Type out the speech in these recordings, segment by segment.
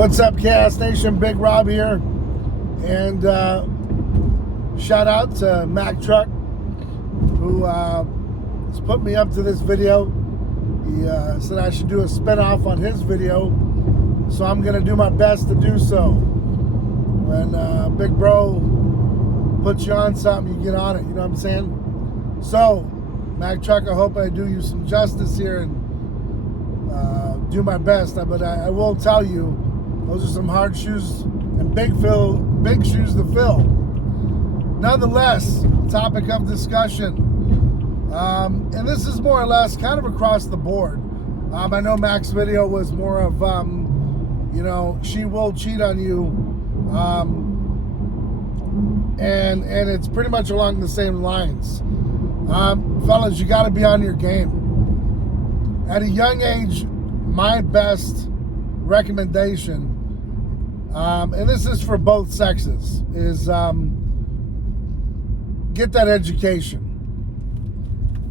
What's up, Chaos Nation? Big Rob here. And shout out to Mac Trucc, who has put me up to this video. He said I should do a spinoff on his video, so I'm going to do my best to do so. When Big Bro puts you on something, you get on it, you know what I'm saying? So, Mac Trucc, I hope I do you some justice here and do my best. But I will tell you, those are some hard shoes and big shoes to fill. Nonetheless, topic of discussion. And this is more or less kind of across the board. I know Mac's video was more of, she will cheat on you. And it's pretty much along the same lines. Fellas, you got to be on your game. At a young age, my best recommendation, and this is for both sexes, is get that education.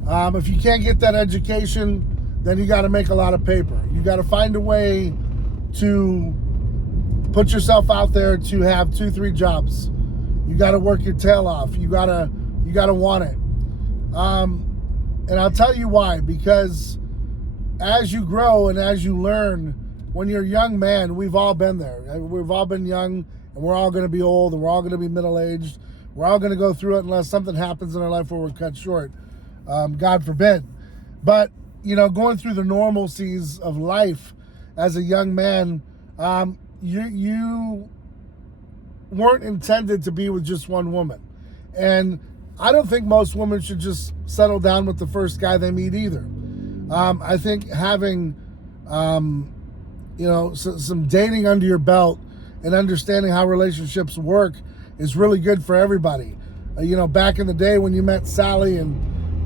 If you can't get that education, then you got to make a lot of paper. You got to find a way to put yourself out there to have 2-3 jobs. You got to work your tail off. You gotta want it. And I'll tell you why. Because as you grow and as you learn, when you're a young man, we've all been there. We've all been young, and we're all going to be old, and we're all going to be middle-aged. We're all going to go through it unless something happens in our life where we're cut short. God forbid. But, going through the normalcies of life as a young man, you weren't intended to be with just one woman. And I don't think most women should just settle down with the first guy they meet either. I think having, some dating under your belt and understanding how relationships work is really good for everybody. Back in the day when you met Sally and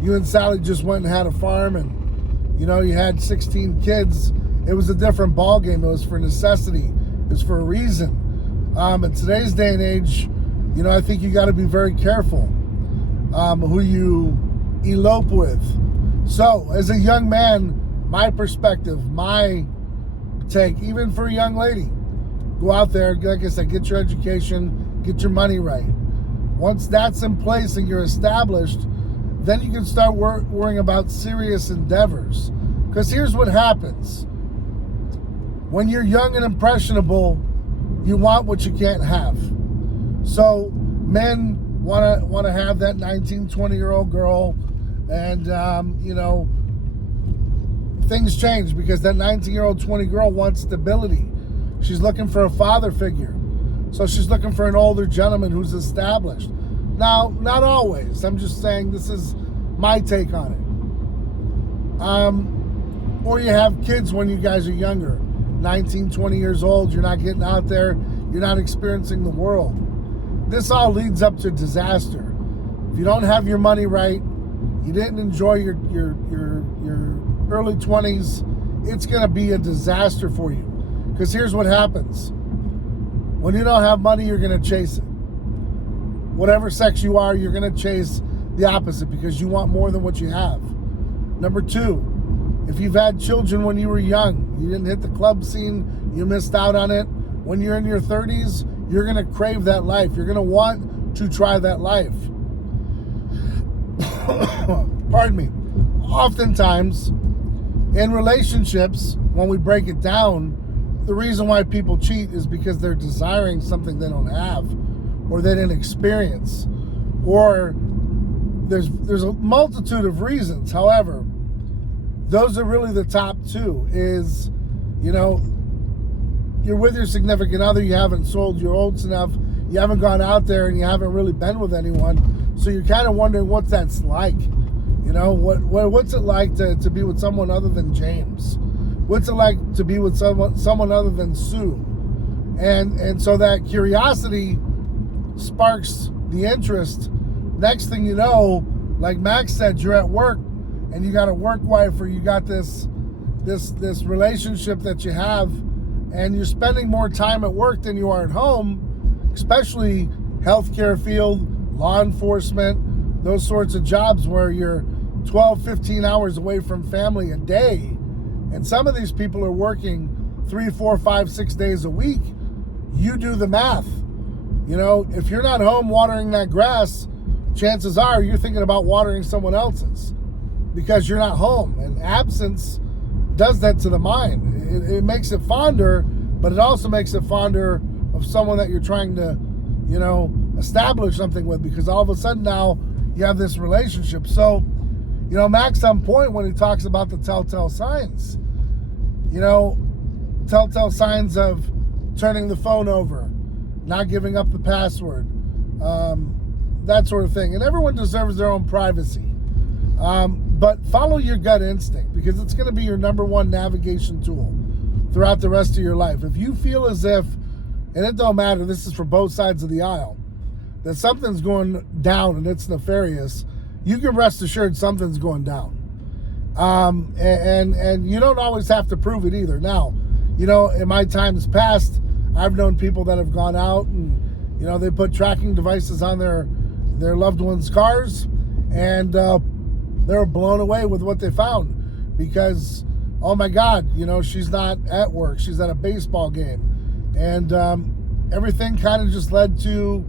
you and Sally just went and had a farm and, you had 16 kids, it was a different ballgame. It was for necessity. It was for a reason. In today's day and age, I think you got to be very careful who you elope with. So, as a young man, my perspective, my take, even for a young lady, go out there, like I said, get your education, get your money right. Once that's in place and you're established, then you can start worrying about serious endeavors. Because here's what happens. When you're young and impressionable, you want what you can't have. So men want to have that 19, 20-year-old girl, and things change because that 19-year-old, 20 girl wants stability. She's looking for a father figure. So she's looking for an older gentleman who's established. Now, not always. I'm just saying this is my take on it. Or you have kids when you guys are younger. 19, 20 years old, you're not getting out there, you're not experiencing the world. This all leads up to disaster. If you don't have your money right, you didn't enjoy your early 20s, it's going to be a disaster for you. Because here's what happens. When you don't have money, you're going to chase it. Whatever sex you are, you're going to chase the opposite because you want more than what you have. Number 2, if you've had children when you were young, you didn't hit the club scene, you missed out on it. When you're in your 30s, you're going to crave that life. You're going to want to try that life. Pardon me. Oftentimes, in relationships, when we break it down, the reason why people cheat is because they're desiring something they don't have or they didn't experience. Or there's a multitude of reasons. However, those are really the top 2 is, you're with your significant other, you haven't sold, you're old enough, you haven't gone out there and you haven't really been with anyone. So you're kind of wondering what that's like. What's it like to be with someone other than James? What's it like to be with someone other than Sue? And so that curiosity sparks the interest. Next thing you know, like Max said, you're at work and you got a work wife or you got this relationship that you have, and you're spending more time at work than you are at home, especially healthcare field, law enforcement, those sorts of jobs where you're 12, 15 hours away from family a day. And some of these people are working 3, 4, 5, 6 days a week, you do the math. You know, if you're not home watering that grass, chances are you're thinking about watering someone else's because you're not home. And absence does that to the mind. It makes it fonder, but it also makes it fonder of someone that you're trying to, you know, establish something with, because all of a sudden now you have this relationship. So, you know, Mac's on point when he talks about the telltale signs. You know, telltale signs of turning the phone over, not giving up the password, that sort of thing. And everyone deserves their own privacy. But follow your gut instinct, because it's going to be your number one navigation tool throughout the rest of your life. If you feel as if, and it don't matter, this is for both sides of the aisle, that something's going down and it's nefarious, you can rest assured something's going down. And you don't always have to prove it either. Now, you know, in my times past, I've known people that have gone out and, you know, they put tracking devices on their loved ones' cars, and they were blown away with what they found, because, oh my God, you know, she's not at work, she's at a baseball game. And everything kind of just led to,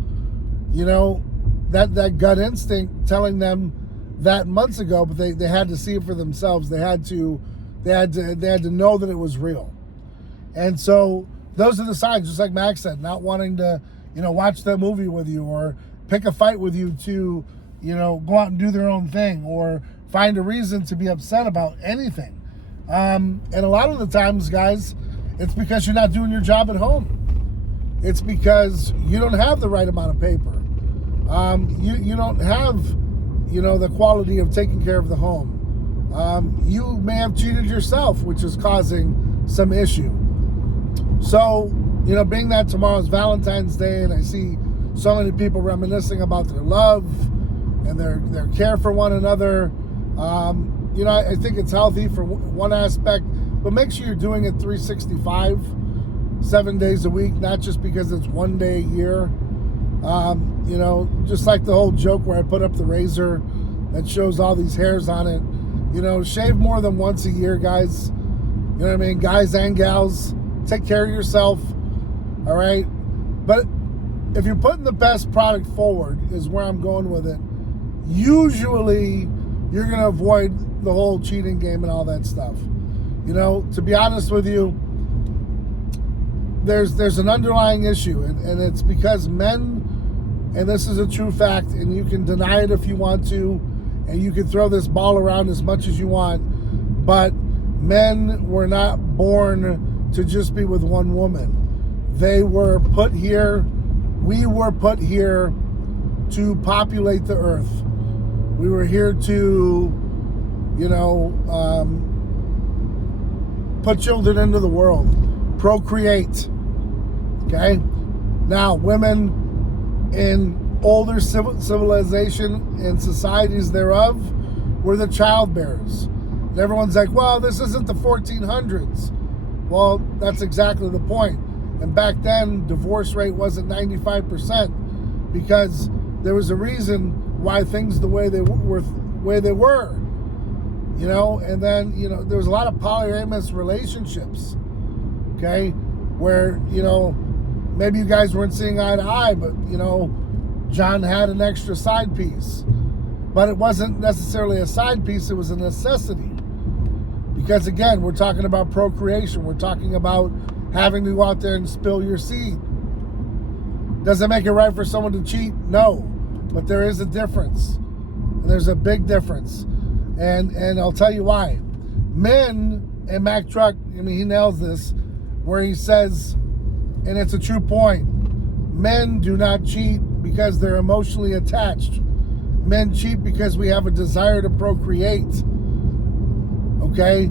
you know, that gut instinct telling them that months ago, but they had to see it for themselves. They had to know that it was real. And so those are the signs, just like Max said, not wanting to, you know, watch that movie with you, or pick a fight with you to, you know, go out and do their own thing, or find a reason to be upset about anything. And a lot of the times, guys, it's because you're not doing your job at home. It's because you don't have the right amount of paper. You don't have, you know, the quality of taking care of the home. You may have cheated yourself, which is causing some issue. So, you know, being that tomorrow's Valentine's Day, and I see so many people reminiscing about their love and their care for one another, you know, I think it's healthy for one aspect, but make sure you're doing it 365, 7 days a week, not just because it's one day a year. You know, just like the whole joke where I put up the razor that shows all these hairs on it. You know, shave more than once a year, guys. You know what I mean? Guys and gals, take care of yourself, all right? But if you're putting the best product forward, is where I'm going with it, usually you're going to avoid the whole cheating game and all that stuff. You know, to be honest with you, there's an underlying issue, and it's because men, and this is a true fact, and you can deny it if you want to, and you can throw this ball around as much as you want, but men were not born to just be with one woman. They were put here, we were put here to populate the earth. We were here to, you know, put children into the world, procreate. Okay? Now, women in older civilization and societies thereof were the childbearers. And everyone's like, well, this isn't the 1400s. Well, that's exactly the point. And back then, divorce rate wasn't 95%, because there was a reason why things the way they were. You know, and then, you know, there was a lot of polyamorous relationships, okay, where, you know, maybe you guys weren't seeing eye to eye, but, you know, John had an extra side piece. But it wasn't necessarily a side piece, it was a necessity. Because, again, we're talking about procreation. We're talking about having to go out there and spill your seed. Does it make it right for someone to cheat? No. But there is a difference. And there's a big difference. And I'll tell you why. Men, and Mac Trucc, I mean, he nails this, where he says, and it's a true point, men do not cheat because they're emotionally attached. Men cheat because we have a desire to procreate. Okay?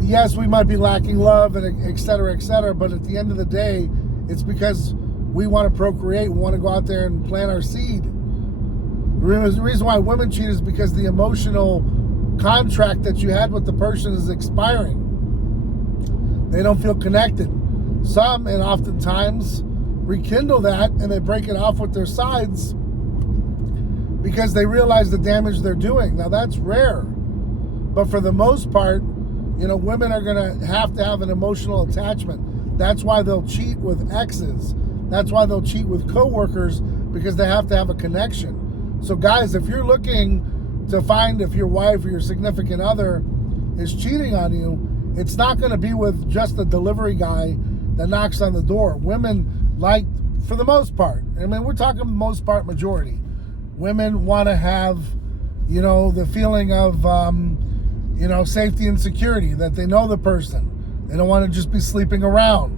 Yes, we might be lacking love, and et cetera, but at the end of the day, it's because we want to procreate. We want to go out there and plant our seed. The reason why women cheat is because the emotional contract that you had with the person is expiring. They don't feel connected. Some, and oftentimes, rekindle that, and they break it off with their sides because they realize the damage they're doing. Now, that's rare. But for the most part, women are going to have an emotional attachment. That's why they'll cheat with exes. That's why they'll cheat with coworkers, because they have to have a connection. So guys, if you're looking to find if your wife or your significant other is cheating on you, it's not going to be with just a delivery guy that knocks on the door. Women like, for the most part, I mean, we're talking most part, majority, women want to have, the feeling of, safety and security, that they know the person. They don't want to just be sleeping around.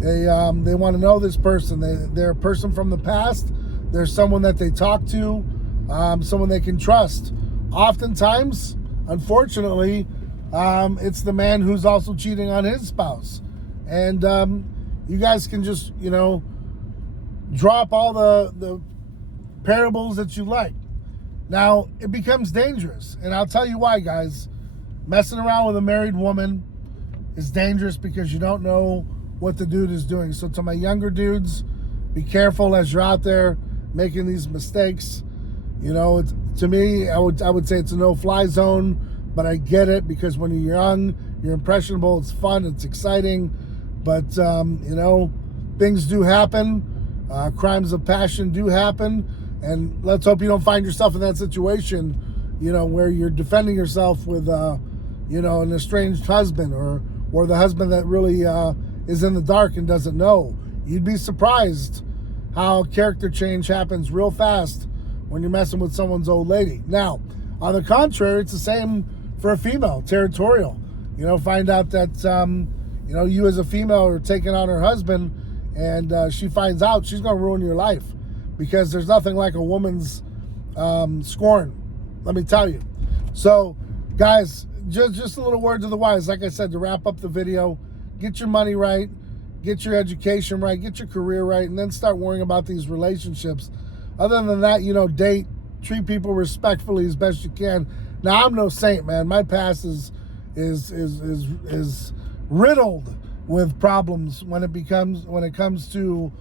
They want to know this person. They're a person from the past. They're someone that they talk to, someone they can trust. Oftentimes, unfortunately, it's the man who's also cheating on his spouse. And you guys can just, drop all the parables that you like. Now, it becomes dangerous. And I'll tell you why, guys. Messing around with a married woman is dangerous because you don't know what the dude is doing. So to my younger dudes, be careful as you're out there making these mistakes. To me, I would say it's a no-fly zone, but I get it, because when you're young, you're impressionable, it's fun, it's exciting, but things do happen. Crimes of passion do happen, and let's hope you don't find yourself in that situation, where you're defending yourself with, an estranged husband, or the husband that really is in the dark and doesn't know. You'd be surprised how character change happens real fast when you're messing with someone's old lady. Now, on the contrary, it's the same for a female, territorial. Find out that, you as a female are taking on her husband, and she finds out, she's going to ruin your life, because there's nothing like a woman's scorn, let me tell you. So, guys, just a little word to the wise. Like I said, to wrap up the video, get your money right, get your education right, get your career right, and then start worrying about these relationships. Other than that, date, treat people respectfully as best you can. Now, I'm no saint, man. My past is riddled with problems when it comes to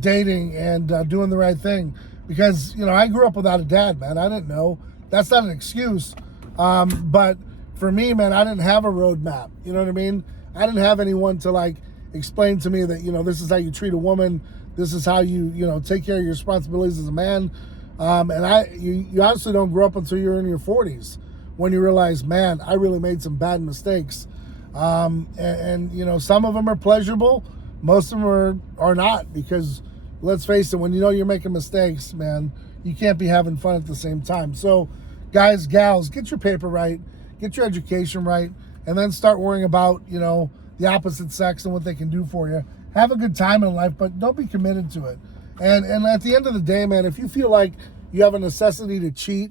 dating and doing the right thing, because I grew up without a dad, man. I didn't know. That's not an excuse, but for me, man, I didn't have a roadmap. You know what I mean? I didn't have anyone to explain to me that this is how you treat a woman. This is how you take care of your responsibilities as a man. And you honestly don't grow up until you're in your 40s, when you realize, man, I really made some bad mistakes. And some of them are pleasurable, most of them are not, because let's face it, when you're making mistakes, man, you can't be having fun at the same time. So guys, gals, get your paper right, get your education right, and then start worrying about the opposite sex and what they can do for you. Have a good time in life, but don't be committed to it. And at the end of the day, man, if you feel like you have a necessity to cheat,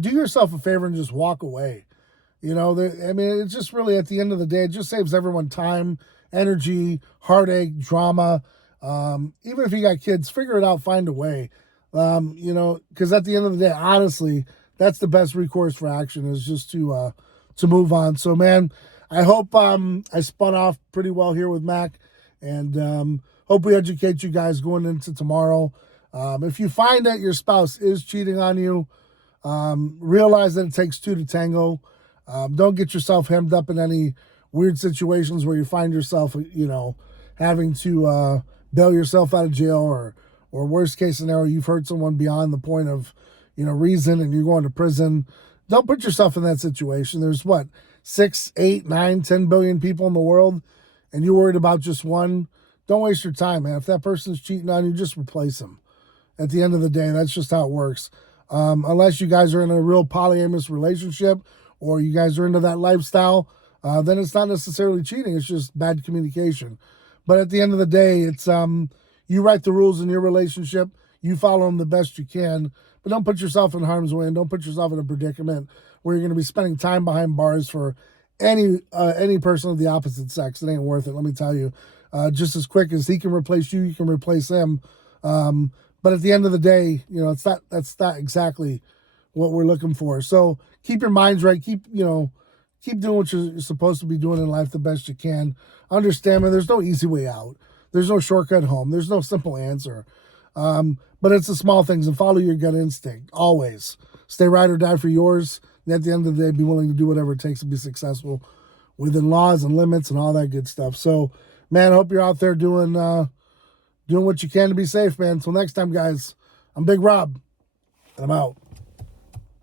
do yourself a favor and just walk away. It's just really, at the end of the day, it just saves everyone time, energy, heartache, drama. Even if you got kids, figure it out, find a way. Because at the end of the day, honestly, that's the best recourse for action, is just to move on. So, man, I hope I spun off pretty well here with Mac, and hope we educate you guys going into tomorrow. If you find that your spouse is cheating on you, realize that it takes two to tango. Don't get yourself hemmed up in any weird situations where you find yourself, having to bail yourself out of jail, or worst case scenario, you've hurt someone beyond the point of, reason, and you're going to prison. Don't put yourself in that situation. There's 6, 8, 9, 10 billion people in the world, and you're worried about just one. Don't waste your time, man. If that person's cheating on you, just replace them. At the end of the day, that's just how it works. Unless you guys are in a real polyamorous relationship, or you guys are into that lifestyle, then it's not necessarily cheating. It's just bad communication. But at the end of the day, it's you write the rules in your relationship. You follow them the best you can. But don't put yourself in harm's way, and don't put yourself in a predicament where you're going to be spending time behind bars for any person of the opposite sex. It ain't worth it, let me tell you. Just as quick as he can replace you, you can replace him. But at the end of the day, that's not exactly what we're looking for. So keep your minds right. Keep doing what you're supposed to be doing in life the best you can. Understand, man, there's no easy way out. There's no shortcut home. There's no simple answer. But it's the small things, and follow your gut instinct. Always stay ride or die for yours. And at the end of the day, be willing to do whatever it takes to be successful within laws and limits and all that good stuff. So, man, I hope you're out there doing what you can to be safe, man. Until next time, guys, I'm Big Rob, and I'm out.